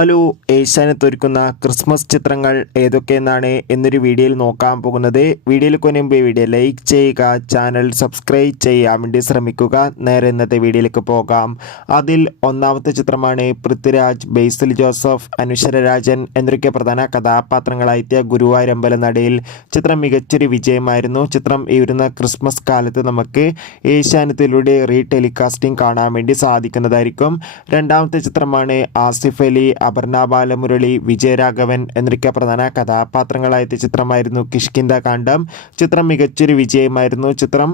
Hello, Asianet ഒരുക്കുന്ന Christmas ചിത്രങ്ങൾ ഏതൊക്കെയെന്നാണ് എന്നൊരു വീഡിയോയിൽ നോക്കാൻ പോകുന്നത്. വീഡിയോയിൽ മുമ്പ് വീഡിയോ ലൈക്ക് ചെയ്യുക, ചാനൽ സബ്സ്ക്രൈബ് ചെയ്യാൻ വേണ്ടി ശ്രമിക്കുക. നേരെ ഇന്നത്തെ വീഡിയോയിലേക്ക് പോകാം. അതിൽ ഒന്നാമത്തെ ചിത്രമാണ് പൃഥ്വിരാജ്, ബേസിൽ ജോസഫ്, അനുശ്വര രാജൻ എന്നൊക്കെ പ്രധാന കഥാപാത്രങ്ങളായെത്തിയ ഗുരുവായൂർ അമ്പലനടയിൽ. ചിത്രം മികച്ചൊരു വിജയമായിരുന്നു. ചിത്രം ഈ വരുന്ന ക്രിസ്മസ് കാലത്ത് നമുക്ക് ഏഷ്യാനെറ്റിലൂടെ റീടെലികാസ്റ്റിംഗ് കാണാൻ വേണ്ടി സാധിക്കുന്നതായിരിക്കും. രണ്ടാമത്തെ ചിത്രമാണ് ആസിഫ് അലി, അപർണ ബാലമുരളി, വിജയരാഘവൻ എന്നൊക്കെ പ്രധാന കഥാപാത്രങ്ങളായ ചിത്രമായിരുന്നു കിഷ്കിന്ധ കാണ്ഡം. ചിത്രം മികച്ചൊരു വിജയമായിരുന്നു. ചിത്രം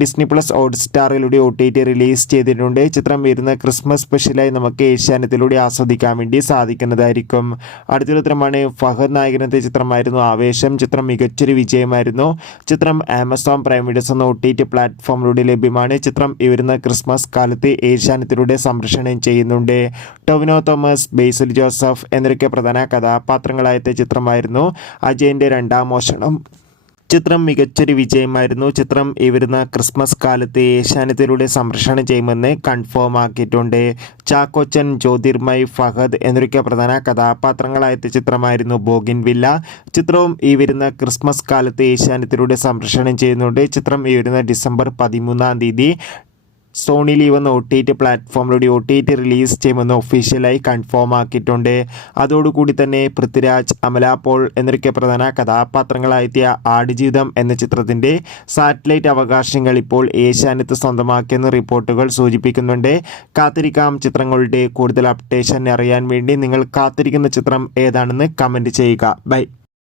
ഡിസ്നി പ്ലസ് ഹോട്ട്സ്റ്റാറിലൂടെ OTT റിലീസ് ചെയ്തിട്ടുണ്ട്. ചിത്രം വരുന്ന ക്രിസ്മസ് സ്പെഷ്യലായി നമുക്ക് ഏഷ്യാനെറ്റിലൂടെ ആസ്വദിക്കാൻ വേണ്ടി സാധിക്കുന്നതായിരിക്കും. അടുത്തൊരു ചിത്രമാണ് ഫഹദ് നായകനത്തെ ചിത്രമായിരുന്നു ആവേശം. ചിത്രം മികച്ചൊരു വിജയമായിരുന്നു. ചിത്രം ആമസോൺ പ്രൈം വീഡിയോസ് എന്ന OTT പ്ലാറ്റ്ഫോമിലൂടെ ലഭ്യമാണ്. ചിത്രം ഈ വരുന്ന ക്രിസ്മസ് കാലത്ത് ഏഷ്യാനെറ്റിലൂടെ സംപ്രേഷണം ചെയ്യുന്നുണ്ട്. ടൊവിനോ തോമസ്, ബേസിൽ ജോസഫ് എന്നൊക്കെ പ്രധാന കഥാപാത്രങ്ങളായ ചിത്രമായിരുന്നു അജയൻ്റെ രണ്ടാം മോഷണം. ചിത്രം മികച്ചൊരു വിജയമായിരുന്നു. ചിത്രം ഈ വരുന്ന ക്രിസ്മസ് കാലത്ത് ഏഷ്യാനെറ്റിലൂടെ സംപ്രേഷണം ചെയ്യുമെന്ന് കൺഫേം ആക്കിയിട്ടുണ്ട്. ചാക്കോച്ചൻ, ജ്യോതിർമയ്, ഫഹദ് എന്നൊക്കെ പ്രധാന കഥാപാത്രങ്ങളായ ചിത്രമായിരുന്നു ബോഗിൻവില്ല. ചിത്രവും ഈ വരുന്ന ക്രിസ്മസ് കാലത്ത് ഏഷ്യാനെറ്റിലൂടെ സംപ്രേഷണം ചെയ്യുന്നുണ്ട്. ചിത്രം ഈ വരുന്ന ഡിസംബർ 13 സോണി ലീവ് എന്ന OTT പ്ലാറ്റ്ഫോമിലൂടെ OTT റിലീസ് ചെയ്യുമെന്ന് ഒഫീഷ്യലായി കൺഫേം ആക്കിയിട്ടുണ്ട്. അതോടുകൂടി തന്നെ പൃഥ്വിരാജ്, അമല പോൾ എന്നൊക്കെ പ്രധാന കഥാപാത്രങ്ങളായെത്തിയ ആടുജീവിതം എന്ന ചിത്രത്തിൻ്റെ സാറ്റലൈറ്റ് അവകാശങ്ങൾ ഇപ്പോൾ ഏഷ്യാനെറ്റ് സ്വന്തമാക്കിയെന്ന് റിപ്പോർട്ടുകൾ സൂചിപ്പിക്കുന്നുണ്ട്. കാത്തിരിക്കാം. ചിത്രങ്ങളുടെ കൂടുതൽ അപ്ഡേഷൻ അറിയാൻ വേണ്ടി നിങ്ങൾ കാത്തിരിക്കുന്ന ചിത്രം ഏതാണെന്ന് കമൻറ്റ് ചെയ്യുക. ബൈ.